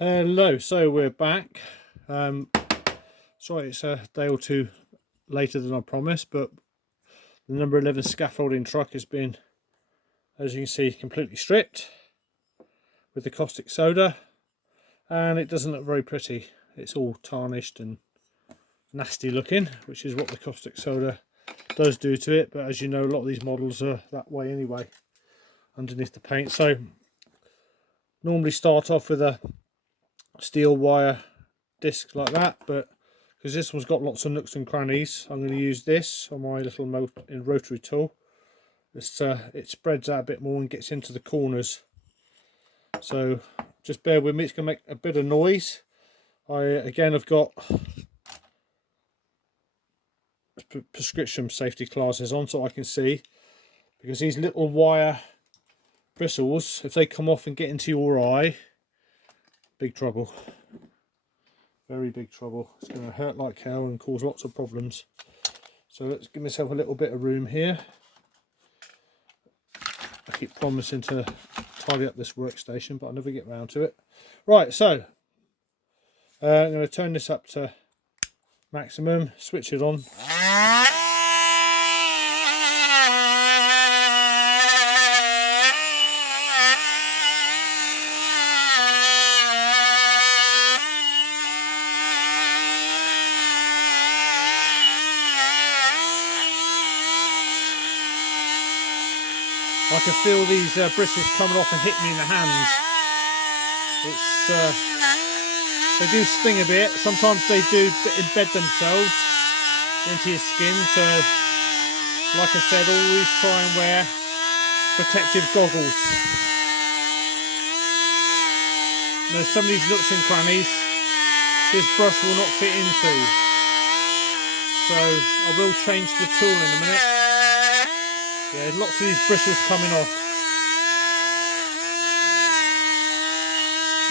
Hello, so we're back. Sorry it's a day or two later than I promised, but the number 11 scaffolding truck has been, as you can see, completely stripped with the caustic soda, and it doesn't look very pretty. It's all tarnished and nasty looking, which is what the caustic soda does do to it, but as you know, a lot of these models are that way anyway underneath the paint. So normally start off with a steel wire disc like that, but because this one's got lots of nooks and crannies, I'm going to use this on my little rotary tool. It spreads out a bit more and gets into the corners, so just bear with me. It's going to make a bit of noise. I've got prescription safety glasses on so I can see, because these little wire bristles, if they come off and get into your eye, big trouble. Very big trouble. It's going to hurt like hell and cause lots of problems. So let's give myself a little bit of room here. I keep promising to tidy up this workstation, but I never get round to it. Right, so I'm going to turn this up to maximum, switch it on. I can feel these bristles coming off and hitting me in the hands. They do sting a bit. Sometimes they do embed themselves into your skin. So, like I said, always try and wear protective goggles. There's some of these nooks and crannies this brush will not fit into. So I will change the tool in a minute. Yeah, lots of these bristles coming off.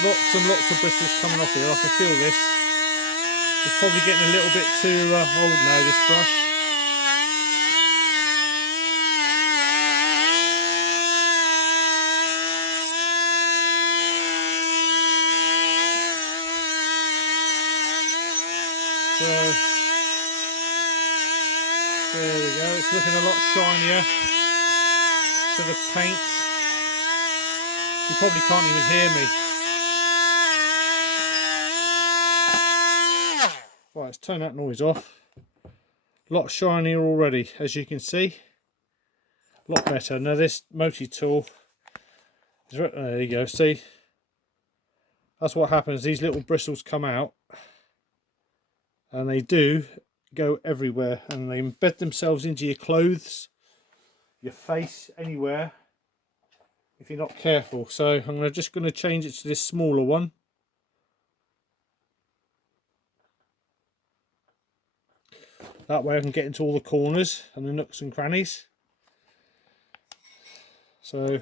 Lots and lots of bristles coming off here. I can feel this. It's probably getting a little bit too old now, this brush. So there we go. It's looking a lot shinier to the paint. You probably can't even hear me. Right, let's turn that noise off. A lot shinier already, as you can see. A lot better. Now this multi-tool, there you go, see? That's what happens. These little bristles come out, and they do go everywhere, and they embed themselves into your clothes, your face, anywhere, if you're not careful. So I'm just going to change it to this smaller one. That way I can get into all the corners and the nooks and crannies. So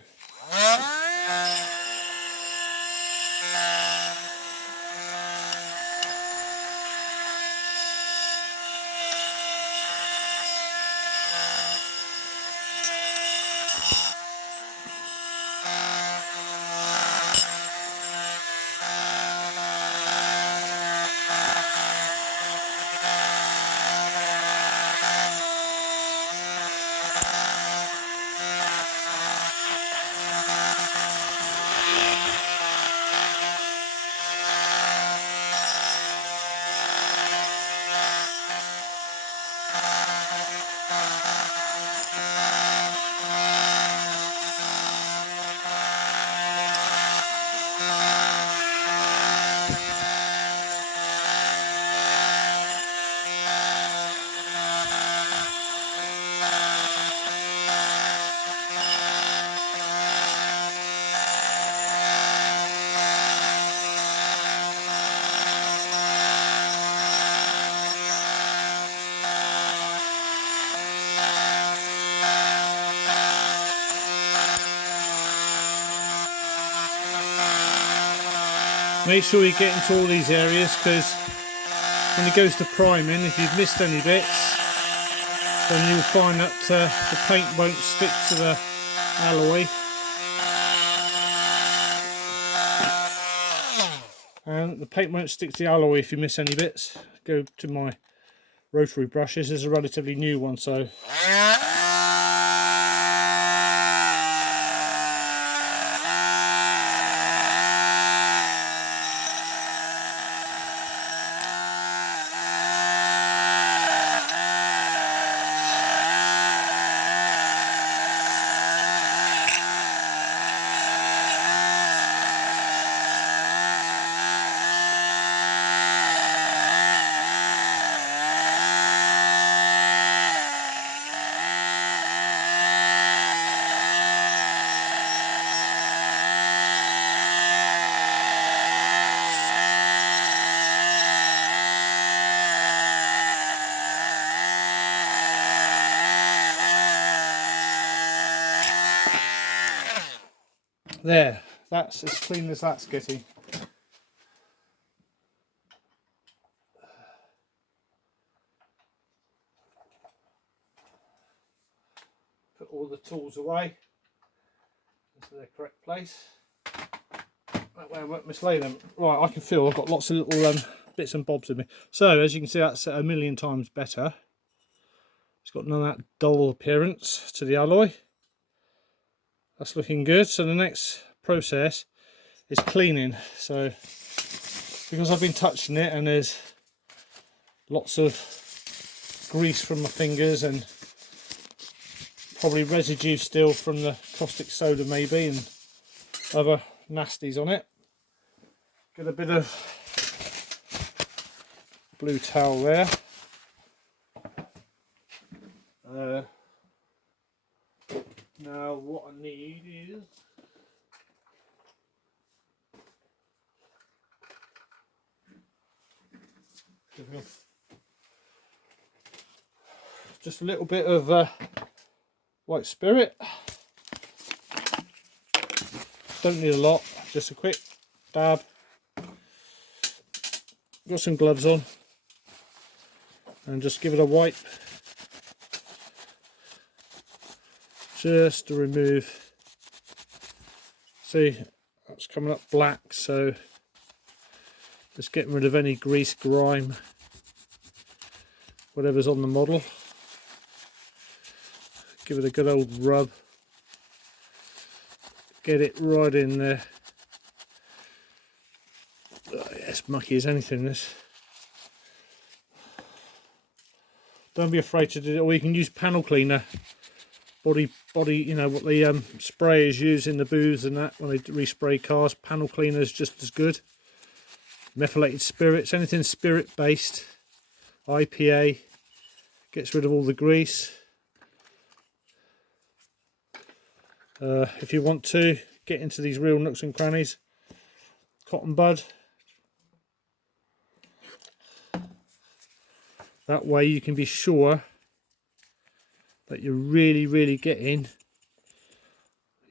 make sure you get into all these areas, because when it goes to priming, if you've missed any bits, then you'll find that the paint won't stick to the alloy. the paint won't stick to the alloy if you miss any bits. Go to my rotary brushes. This is a relatively new one, so there, that's as clean as that's getting. Put all the tools away into their correct place. That way I won't mislay them. Right, I can feel I've got lots of little bits and bobs in me. So as you can see, that's a million times better. It's got none of that dull appearance to the alloy. That's looking good. So the next process is cleaning. So because I've been touching it and there's lots of grease from my fingers and probably residue still from the caustic soda maybe and other nasties on it. Get a bit of blue towel there. Now what I need is just a little bit of white spirit. Don't need a lot, just a quick dab. Got some gloves on and just give it a wipe just to remove. See, that's coming up black, so just getting rid of any grease, grime, whatever's on the model. Give it a good old rub. Get it right in there. Oh, yeah, it's mucky as anything, this. Don't be afraid to do it, or you can use panel cleaner. Body, you know, what the sprayers use in the booths and that when they respray cars. Panel cleaner is just as good. Methylated spirits, anything spirit based. IPA, gets rid of all the grease. If you want to get into these real nooks and crannies, cotton bud. That way you can be sure that you're really getting,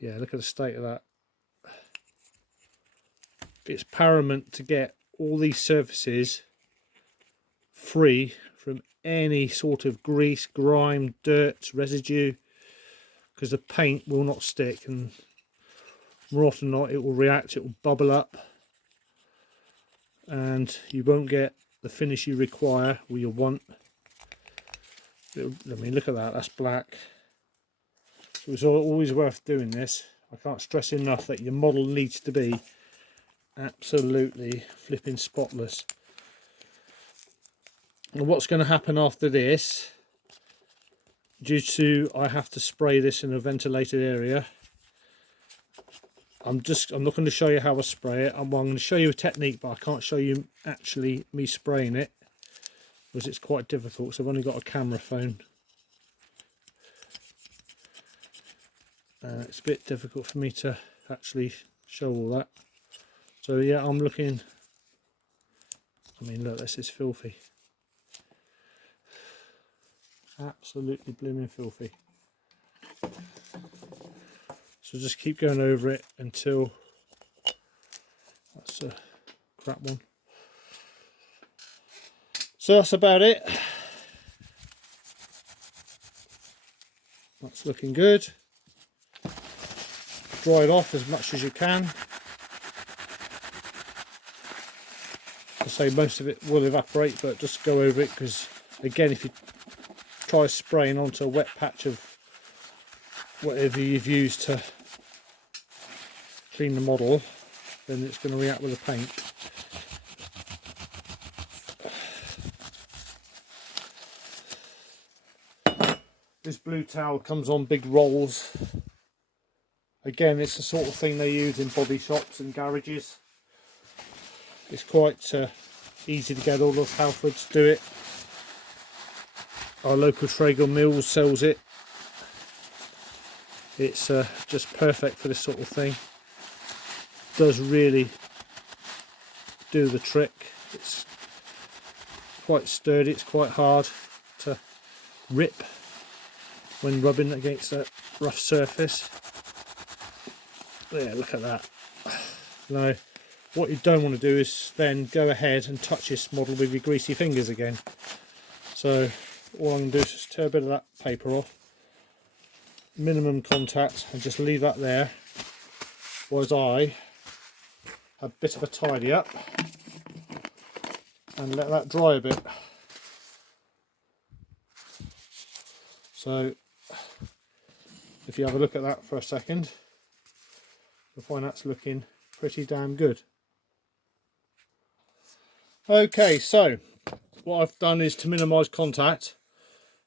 yeah, look at the state of that. It's paramount to get all these surfaces free from any sort of grease, grime, dirt, residue, because the paint will not stick, and more often than not it will react, it will bubble up, and you won't get the finish you require or you want. I mean, look at that, that's black. So it's always worth doing this. I can't stress enough that your model needs to be absolutely flipping spotless. And what's going to happen after this, due to I have to spray this in a ventilated area, I'm not going to show you how I spray it. I'm going to show you a technique, but I can't show you actually me spraying it because it's quite difficult. So I've only got a camera phone. It's a bit difficult for me to actually show all that. So yeah, I'm looking. I mean, look, this is filthy. Absolutely blooming filthy. So just keep going over it until that's a crap one. So that's about it. That's looking good. Dry it off as much as you can. I say most of it will evaporate, but just go over it, because again, if you try spraying onto a wet patch of whatever you've used to clean the model, then it's going to react with the paint. This blue towel comes on big rolls. Again, it's the sort of thing they use in body shops and garages. It's quite easy to get all of Halford to do it. Our local Traeger Mills sells it. It's just perfect for this sort of thing. Does really do the trick. It's quite sturdy, it's quite hard to rip when rubbing against a rough surface. Yeah, look at that. Now, what you don't want to do is then go ahead and touch this model with your greasy fingers again. So all I'm going to do is just tear a bit of that paper off, minimum contact, and just leave that there, whilst I have a bit of a tidy up and let that dry a bit. So if you have a look at that for a second, you'll find that's looking pretty damn good. Okay, so what I've done is to minimise contact,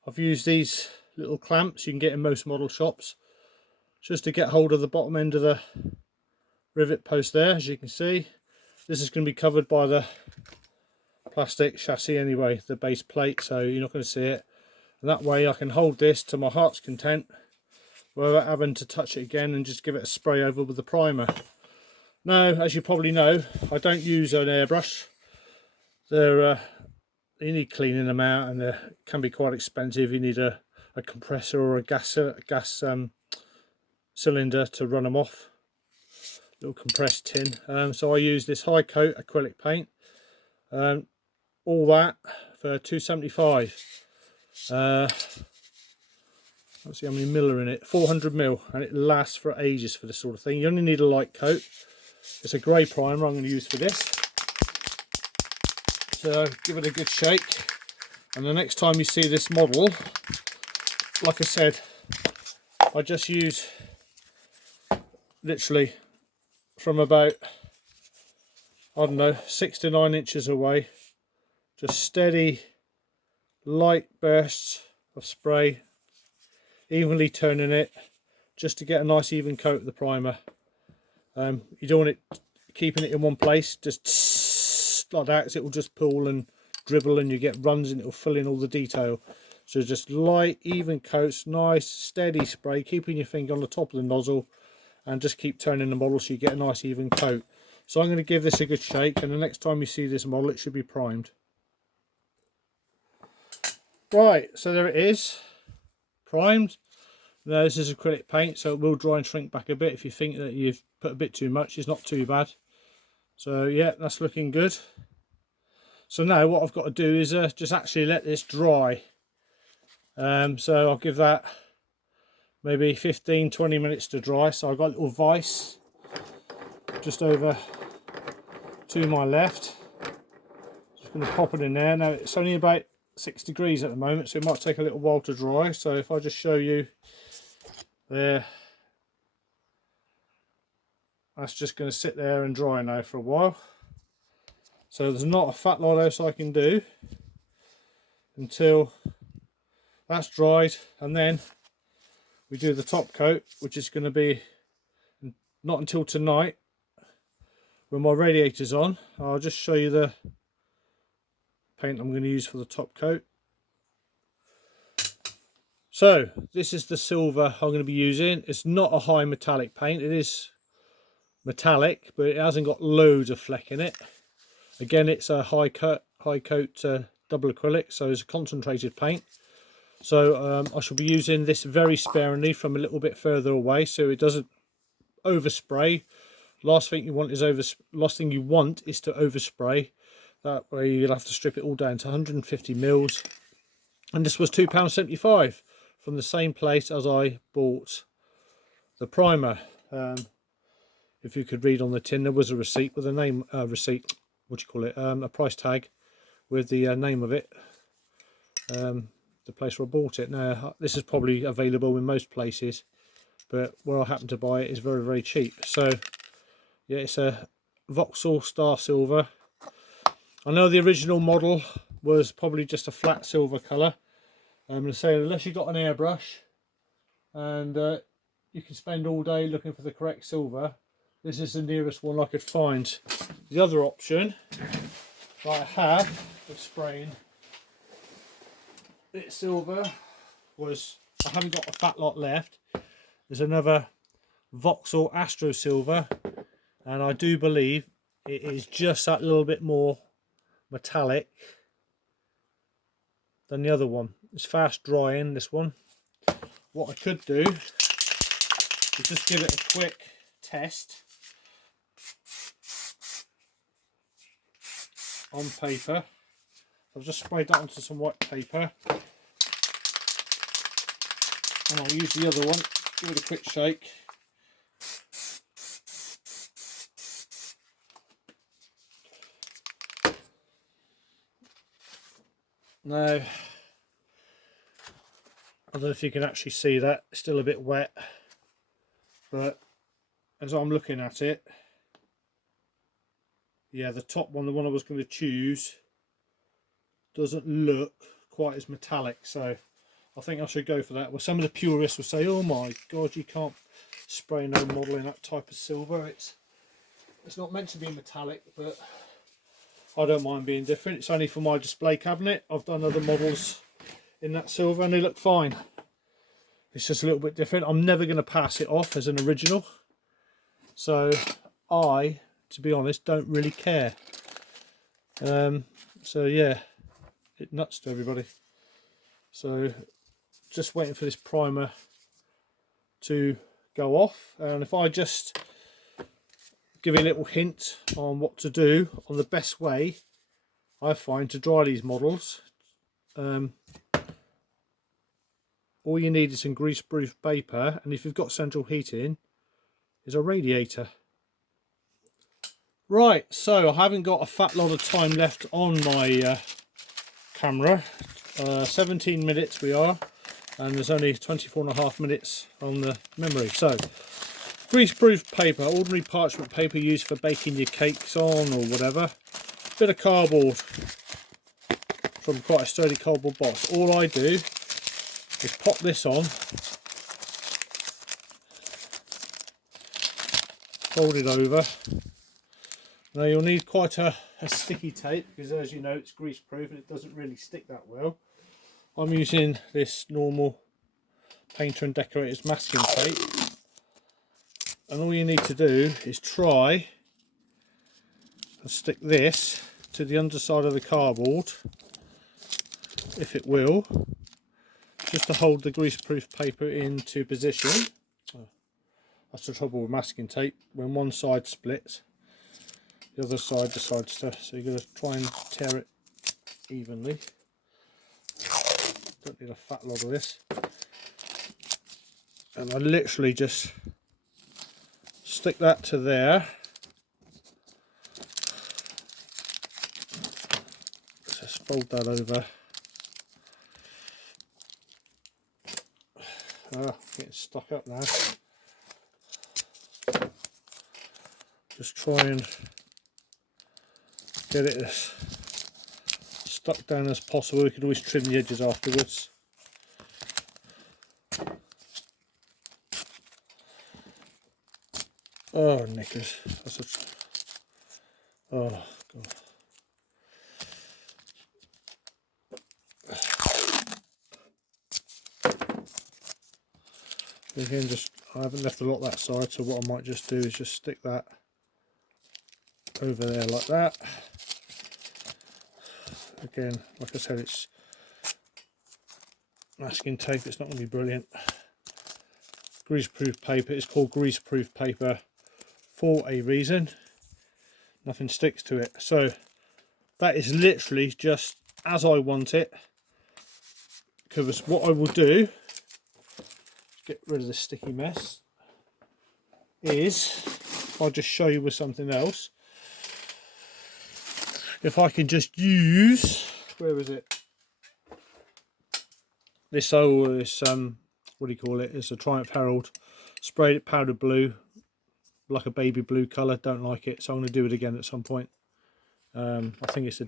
I've used these little clamps you can get in most model shops, just to get hold of the bottom end of the rivet post there. As you can see, this is going to be covered by the plastic chassis anyway, the base plate, so you're not going to see it. And that way I can hold this to my heart's content without having to touch it again, and just give it a spray over with the primer. Now, as you probably know, I don't use an airbrush. They're you need cleaning them out, and they can be quite expensive. You need a compressor or a gas cylinder to run them off. Little compressed tin. So I use this high coat acrylic paint. All that for £2.75. Let's see how many mil are in it. 400 mil, and it lasts for ages for this sort of thing. You only need a light coat. It's a grey primer I'm going to use for this. So give it a good shake, and the next time you see this model, like I said, I just use literally from about, I don't know, 6 to 9 inches away, just steady light bursts of spray, evenly turning it just to get a nice even coat of the primer. You don't want it keeping it in one place, just like that, so it will just pool and dribble and you get runs and it will fill in all the detail. So just light even coats, nice steady spray, keeping your finger on the top of the nozzle, and just keep turning the model so you get a nice even coat. So I'm going to give this a good shake, and the next time you see this model it should be primed. Right, so there it is, primed. Now this is acrylic paint, so it will dry and shrink back a bit. If you think that you've put a bit too much, it's not too bad. So yeah, that's looking good. So now what I've got to do is just actually let this dry. So I'll give that maybe 15-20 minutes to dry. So I've got a little vise just over to my left. Just going to pop it in there. Now it's only about 6 degrees at the moment, so it might take a little while to dry. So if I just show you there, that's just going to sit there and dry now for a while. So there's not a fat lot else I can do until that's dried, and then we do the top coat, which is going to be not until tonight when my radiator's on. I'll just show you the paint I'm going to use for the top coat. So this is the silver I'm going to be using. It's not a high metallic paint, it is metallic, but it hasn't got loads of fleck in it. Again, it's a high coat double acrylic, so it's a concentrated paint. So I shall be using this very sparingly from a little bit further away, so it doesn't overspray. Last thing you want is to overspray. That way you'll have to strip it all down to 150 mils. And this was £2.75 from the same place as I bought the primer. If you could read on the tin, there was a receipt with a name receipt what do you call it, a price tag with the name of it, the place where I bought it. Now this is probably available in most places, but where I happen to buy it is very, very cheap. So yeah, it's a Vauxhall Star Silver. I know the original model was probably just a flat silver colour. I'm going to say, unless you've got an airbrush and you can spend all day looking for the correct silver, this is the nearest one I could find. The other option that I have for spraying it silver was, I haven't got a fat lot left, there's another Vauxhall Astro Silver, and I do believe it is just that little bit more metallic than the other one. It's fast drying, this one. What I could do is just give it a quick test on paper. I've just sprayed that onto some white paper, and I'll use the other one, give it a quick shake. Now, I don't know if you can actually see that, it's still a bit wet, but as I'm looking at it, yeah, the top one, the one I was going to choose, doesn't look quite as metallic, so I think I should go for that. Well, some of the purists will say, oh my god, you can't spray no model in that type of silver, it's not meant to be metallic, but I don't mind being different. It's only for my display cabinet. I've done other models in that silver and they look fine. It's just a little bit different. I'm never going to pass it off as an original, so I, to be honest, don't really care. So yeah, it nuts to everybody. So just waiting for this primer to go off, and if I just give you a little hint on what to do on the best way I find to dry these models. All you need is some greaseproof paper, and if you've got central heating, is a radiator. Right, so I haven't got a fat lot of time left on my camera. 17 minutes we are, and there's only 24.5 minutes on the memory. So greaseproof paper, ordinary parchment paper used for baking your cakes on or whatever. Bit of cardboard from quite a sturdy cardboard box. All I do is pop this on, fold it over. Now you'll need quite a sticky tape, because as you know it's greaseproof and it doesn't really stick that well. I'm using this normal Painter and Decorator's masking tape. And all you need to do is try and stick this to the underside of the cardboard, if it will, just to hold the greaseproof paper into position. That's the trouble with masking tape, when one side splits, the other side decides to, so you're going to try and tear it evenly. Don't need a fat lot of this. And I literally just stick that to there. Just fold that over. Getting stuck up now. Just try and get it as stuck down as possible. We can always trim the edges afterwards. Oh, knickers. That's a... Oh, God. Again, just, I haven't left a lot that side, so what I might just do is just stick that over there like that. Again, like I said, it's masking tape, it's not going to be brilliant. Greaseproof paper, it's called greaseproof paper for a reason. Nothing sticks to it. So that is literally just as I want it. Because what I will do, get rid of the sticky mess, is, I'll just show you with something else. if I can just use, where is it? This what do you call it? It's a Triumph Herald. Sprayed it powdered blue, like a baby blue colour. Don't like it, so I'm going to do it again at some point. I think it's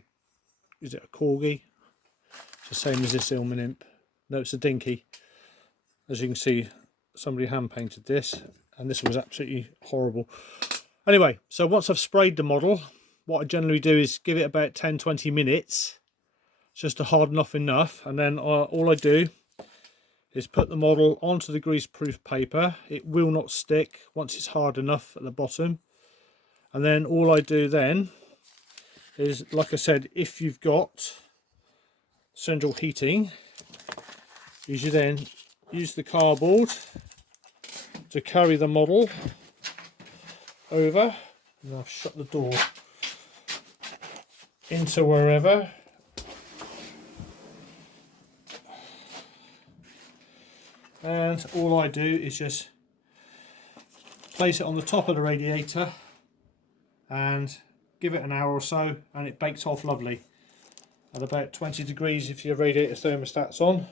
is it a corgi? It's the same as this Ilman Imp. No, it's a dinky. As you can see, somebody hand painted this, and this was absolutely horrible. Anyway, so once I've sprayed the model, what I generally do is give it about 10-20 minutes just to harden off enough, and then all I do is put the model onto the grease-proof paper. It will not stick once it's hard enough at the bottom. And then all I do then is, like I said, if you've got central heating, is you then use the cardboard to carry the model over, and I've shut the door, into wherever. And all I do is just place it on the top of the radiator and give it an hour or so, and it bakes off lovely at about 20 degrees if your radiator thermostat's on.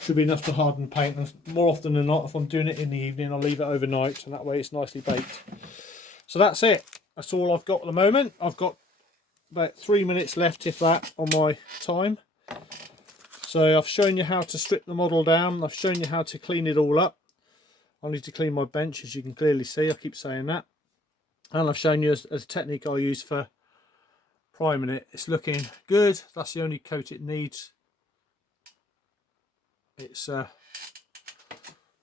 Should be enough to harden paint, and more often than not, if I'm doing it in the evening, I'll leave it overnight, and that way it's nicely baked. So that's it. That's all I've got at the moment. I've got about 3 minutes left, if that, on my time. So I've shown you how to strip the model down. I've shown you how to clean it all up. I need to clean my bench, as you can clearly see. I keep saying that. And I've shown you a technique I use for priming it. It's looking good. That's the only coat it needs. It's not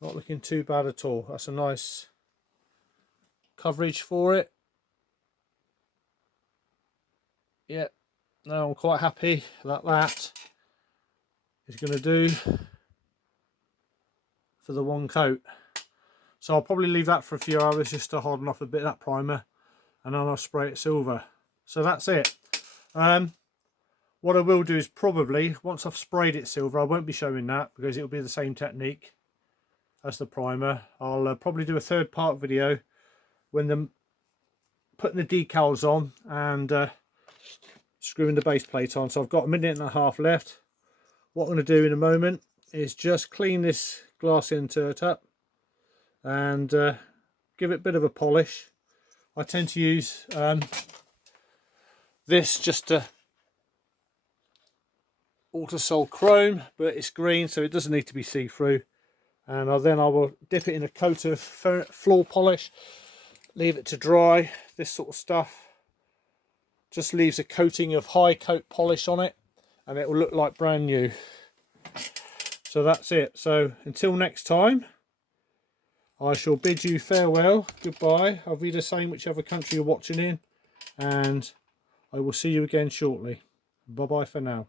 looking too bad at all. That's a nice coverage for it. Yeah, no, I'm quite happy that that is going to do for the one coat. So I'll probably leave that for a few hours just to harden off a bit of that primer, and then I'll spray it silver. So that's it. What I will do is probably, once I've sprayed it silver, I won't be showing that because it'll be the same technique as the primer. I'll probably do a third part video when putting the decals on and screwing the base plate on. So I've got 1.5 minutes left. What I'm going to do in a moment is just clean this glass insert up and give it a bit of a polish. I tend to use this just to Autosol chrome, but it's green, so it doesn't need to be see-through. And then I will dip it in a coat of floor polish, leave it to dry. This sort of stuff just leaves a coating of high coat polish on it, and it will look like brand new. So that's it. So until next time, I shall bid you farewell, goodbye. I'll be the same whichever country you're watching in, and I will see you again shortly. Bye bye for now.